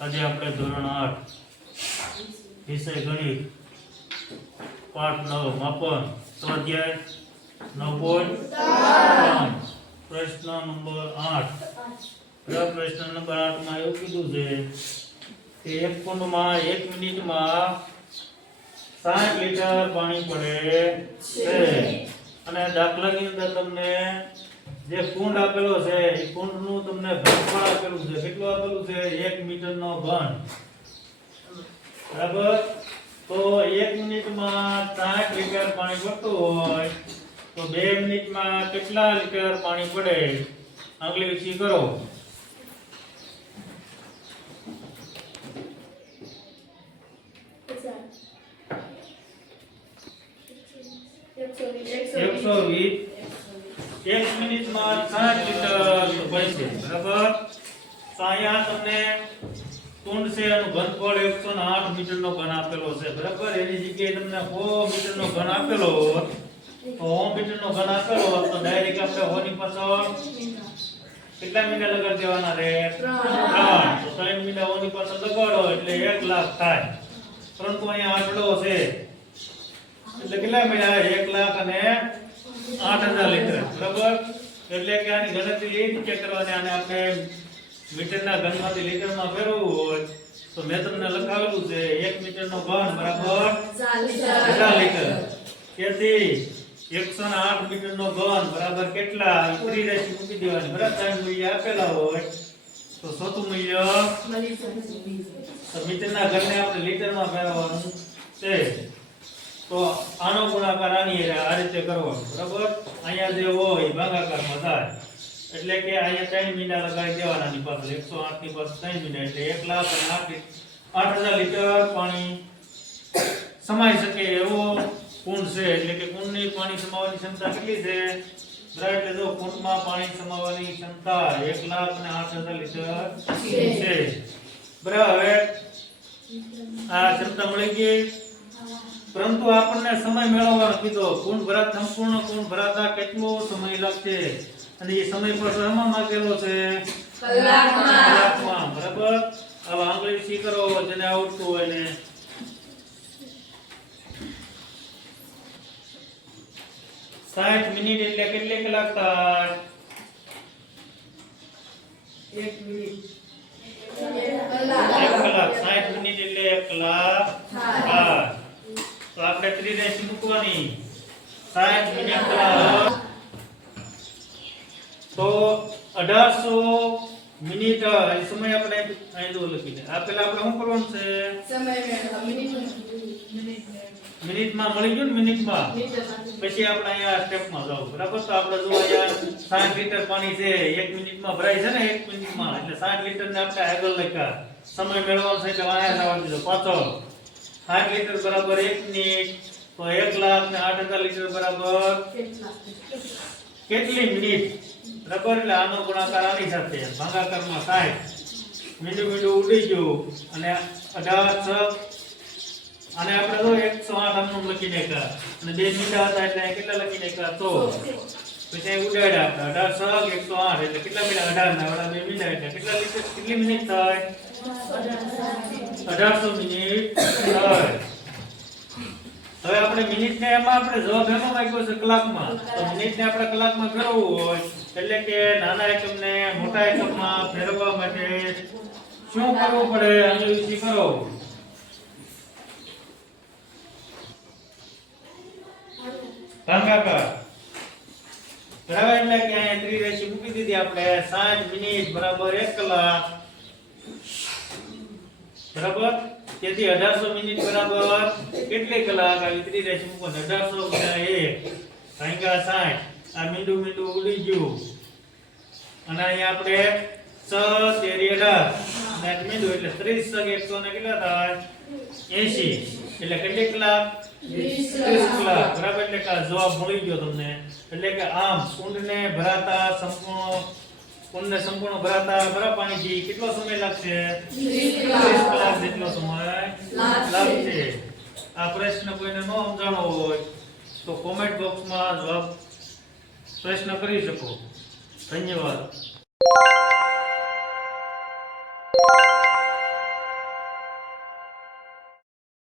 આજે આપણે ધોરણ 8 વિષય ગણિત પાઠ 9 માપન સ્વાધ્યાય 9.3 પ્રશ્ન નંબર 8 પ્રશ્ન નંબર 8 માં એવું કીધું છે કે એક કુંડમાં 1 મિનિટમાં 60 લીટર પાણી પડે છે અને દાખલાની અંદર તમને જે કુંડ આપેલો છે એ કુંડનું તમને ઘનફળ આપેલું છે. કેટલું આપેલું છે? 1 મીટરનો ઘન. બરાબર. તો 1 મિનિટમાં 60 લીટર પાણી પડતું હોય તો 2 મિનિટમાં કેટલા લીટર પાણી પડે? આગલી વિશે કરો. એક મિનિટમાં 60 લીટર બનશે. બરાબર. તો અહીંયા તમને કુંડ છે એનું ઘનફળ 108 મીટરનો ઘન આપેલો છે. બરાબર. એની જગ્યાએ તમને 100 મીટરનો ઘન આપેલો હોત તો 100 મીટરનો ઘન આપેલો હોત તો ડાયરેક્ટ આપણે 100 ની પાછળ કેટલા મીટર લગાડી દેવાના રે? 3. તો 3 મીટર 100 ની પાછળ લગાડો એટલે 1 લાખ થાય. પરંતુ અહીંયા આટલો છે એટલે કેટલા મીટર? 1 લાખ અને 8000 લીટર. બરાબર. એટલે કે આની ગણતરી એ રીતે કરવાની. આને આપણે મીટરના ઘનમાંથી લીટરમાં ફેરવવું હોય તો મેં તમને લખાવેલું છે 1 મીટરનો ઘન બરાબર 40 લીટર. તેથી 108 મીટરનો ઘન બરાબર કેટલા? 30 રાશિ મૂકી દેવાની. બરાબર. મૂલ્ય આપેલા હોય તો ચોથું મૂલ્ય તો મીટરના ઘનને આપણે લીટરમાં ફેરવવાનું છે. તો આનો ગુણાકાર આની આ રીતે કરવાનો. બરાબર. અહીંયા જે હોય એ ભાગાકારમાં થાય એટલે કે અહીંયા 3 મીંડા લગાડી દેવાના. ની પાસે 108 ની પાસે 3 મીંડા એટલે 1,08,000 લીટર પાણી સમાઈ શકે એવો કુંડ છે. એટલે કે કુંડની પાણી સમાવવાની ક્ષમતા કેટલી છે? બરાબર. એટલે જો કુંડમાં પાણી સમાવવાની ક્ષમતા 1,08,000 લીટર છે. બરાબર. હવે આ ક્ષમતા મળી ગઈ. પરંતુ આપણને સમય મેળવવાનો કીધો. કુંડ ભરાતા સંપૂર્ણ કુંડ ભરાતા કેટલો સમય લાગશે? અને એ સમય પર શેમાં માંગેલો છે? કલાકમાં. બરાબર. હવે આંગળી સી કરો જેને આવડતું હોય ને. સાઠ મિનિટ એટલે કેટલી કલાક થાય? 1 મિનિટ 1 કલાક. 60 મિનિટ એટલે 1 કલાક થાય. તો આપણે 30 રાશિ મૂકવાની. 60 મિનિટ તો 1800 મિનિટ એ સમય આપણે અહીં જો લખી દે. આ પેલા આપણે શું કરવાનું છે? સમય મિનિટ મિનિટમાં મળી ગયું ને મિનિટમાં. પછી આપણે અહીંયા સ્ટેપમાં જાવ. બરાબર. તો આપણે જો અહીંયા 60 લીટર પાણી છે 1 મિનિટમાં ભરાય છે ને 1 મિનિટમાં એટલે 60 લીટર ને આપણે આગળ લખ્યા. સમય મેળવવાનો છે એટલે અહીંયા જવા દીધો પાછળ. 60 લીટર બરાબર 1 મિનિટ તો 1,08,000 લીટર બરાબર કેટલી મિનિટ? બરાબર. એટલે આનો ગુણાકાર આની સાથે ભાગાકારમાં 60 મીંડું ઉડી ગયું અને 18 અને આપણે તો 108 આમનું લખી નાખ્યા અને 2 મીંડા હતા એટલે કેટલા લખી નાખ્યા? 100. પછી ઉડાડ્યા આપણે 18 108 એટલે કેટલા મીંડા? 18 ના વડા 2 મીંડા એટલે કેટલા લીટર કેટલી મિનિટ થાય? 1800 મિનિટ થાય. હવે આપણે મિનિટને એમાં આપણે જવાબ એમાં માંગ્યો છે કલાકમાં. તો મિનિટને આપણે કલાકમાં ફેરવવું હોય એટલે કે નાના એકમને મોટા એકમમાં ફેરવવા માટે શું કરવું પડે? આની વિશે કરો. ભાગાકાર. બરાબર. એટલે કે અહીંયા 30 રાશિ મૂકી દીધી આપણે. 60 મિનિટ બરાબર 1 કલાક. બરાબર. તેથી 1800 મિનિટ બરાબર કેટલી કલાક? આવી 30 રાશિ મૂકો. 1800 ગુણ્યા 1 ભાગ્યા 60. આ મીંડું ઉડી ગયું અને અહીંયા આપણે 6 તેરી 18 અને મીંડું એટલે 30 100 ને કેટલા થાય? 80. એટલે કેટલી કલાક? 30 કલાક. બરાબર. એટલે કે જવાબ મળી ગયો તમને. એટલે કે આમ કુંડને ભરાતા સંપૂર્ણ ભરાતા બરાબર પાણીથી કેટલો સમય લાગશે? 30 કલાક જેટલો સમય લાગશે. આ પ્રશ્ન કોઈને ન સમજાણો હોય તો કોમેન્ટ બોક્સમાં જવાબ પ્રશ્ન કરી શકો. ધન્યવાદ.